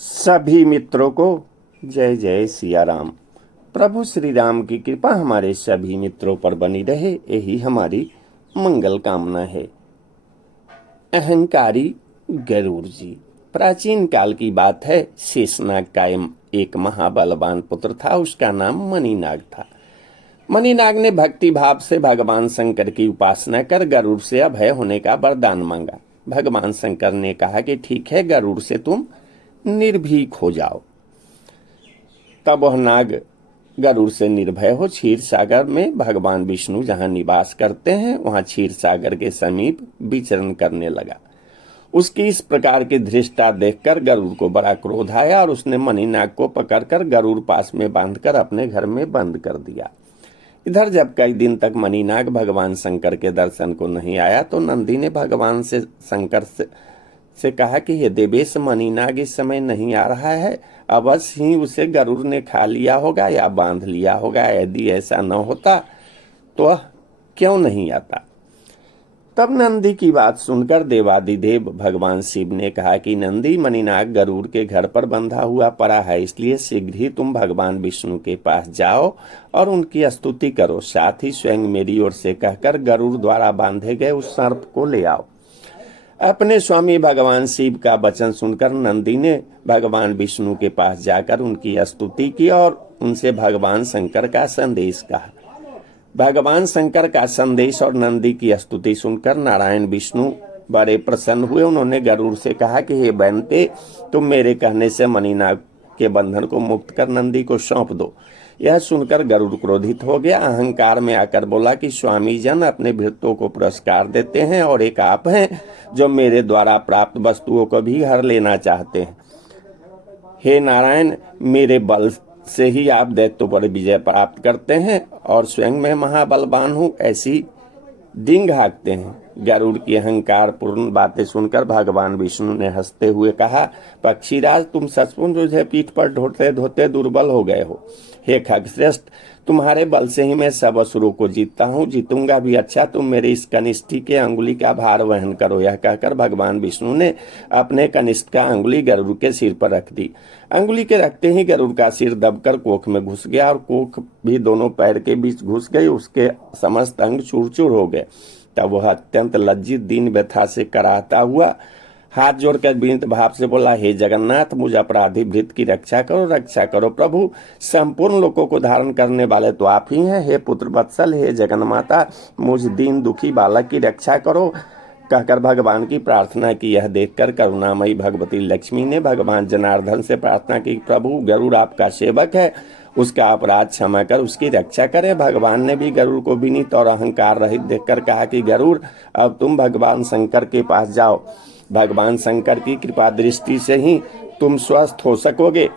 सभी मित्रों को जय जय सिया राम। प्रभु श्री राम की कृपा हमारे सभी मित्रों पर बनी रहे, यही हमारी मंगल कामना है। अहंकारी गरुड़ जी। प्राचीन काल की बात है। शेषनाग का एक महाबलवान पुत्र था, उसका नाम मणिनाग था। मणिनाग ने भक्ति भाव से भगवान शंकर की उपासना कर गरुड़ से अभय होने का वरदान मांगा। भगवान शंकर ने कहा कि ठीक है, गरुड़ से तुम निर्भीक हो जाओ। तब वह नाग गरुड़ से निर्भय हो क्षीर सागर में भगवान विष्णु जहां निवास करते हैं वहां क्षीर सागर के समीप विचरण करने लगा। उसकी इस प्रकार की धृष्टता देखकर गरुड़ को बड़ा क्रोध आया और उसने मणिनाग को पकड़कर गरुड़ पास में बांधकर अपने घर में बंद कर दिया। इधर जब कई दिन तक मणिनाग भगवान शंकर के दर्शन को नहीं आया तो नंदी ने भगवान से शंकर से कहा कि ये देवेश मणिनाग इस समय नहीं आ रहा है, अवश्य ही उसे गरुड़ ने खा लिया होगा या बांध लिया होगा। यदि ऐसा न होता तो क्यों नहीं आता। तब नंदी की बात सुनकर देवादिदेव भगवान शिव ने कहा कि नंदी, मणिनाग गरुड़ के घर पर बंधा हुआ पड़ा है, इसलिए शीघ्र ही तुम भगवान विष्णु के पास जाओ और उनकी स्तुति करो। साथ ही स्वयं मेरी ओर से कहकर गरुड़ द्वारा बांधे गए उस सर्प को ले आओ। अपने स्वामी भगवान शिव का वचन सुनकर नंदी ने भगवान विष्णु के पास जाकर उनकी स्तुति की और उनसे भगवान शंकर का संदेश कहा। भगवान शंकर का संदेश और नंदी की स्तुति सुनकर नारायण विष्णु बड़े प्रसन्न हुए। उन्होंने गरुड़ से कहा कि हे बनते, तुम मेरे कहने से मणिनाग के बंधन को मुक्त कर नंदी को सौंप दो। यह सुनकर गरुड़ क्रोधित हो गया, अहंकार में आकर बोला कि स्वामी जन अपने भृत्यों को पुरस्कार देते हैं और एक आप हैं जो मेरे द्वारा प्राप्त वस्तुओं को भी हर लेना चाहते हैं। हे नारायण, मेरे बल से ही आप दैत्यों पर विजय प्राप्त करते हैं और स्वयं मैं महाबलवान हूँ, ऐसी डिंग हाँकते हैं। गरुड़ की अहंकार पूर्ण बातें सुनकर भगवान विष्णु ने हंसते हुए कहा, पक्षीराज, तुम सचमुच मुझे पीठ पर ढोते धोते दुर्बल हो गए हो। हे खगश्रेष्ठ, तुम्हारे बल से ही मैं सब असुरों को जीतता हूँ, जीतूंगा भी। अच्छा, तुम मेरे इस कनिष्ठी के अंगुली का भार वहन करो। यह कहकर भगवान विष्णु ने अपने कनिष्ठ का अंगुली गरुड़ के सिर पर रख दी। अंगुली के रखते ही गरुड़ का सिर दबकर कोख में घुस गया और कोख भी दोनों पैर के बीच घुस गई। उसके समस्त अंग चूर चूर हो गए। तब वह अत्यंत लज्जित दीन व्यथा से कराहता हुआ हाथ जोड़कर विनीत भाव से बोला, हे जगन्नाथ, मुझ अपराधी भृत की रक्षा करो, रक्षा करो। प्रभु, संपूर्ण लोगों को धारण करने वाले तो आप ही हैं। हे पुत्र वत्सल, हे जगन्माता, मुझ दीन दुखी बालक की रक्षा करो। कहकर भगवान की प्रार्थना की। यह देखकर करुणामयी भगवती लक्ष्मी ने भगवान जनार्दन से प्रार्थना की, प्रभु, गरुड़ आपका सेवक है, उसका अपराध क्षमा कर उसकी रक्षा करे। भगवान ने भी गरुड़ को विनीत और अहंकार रहित देखकर कहा कि गरुड़, अब तुम भगवान शंकर के पास जाओ। भगवान शंकर की कृपा दृष्टि से ही तुम स्वस्थ हो सकोगे।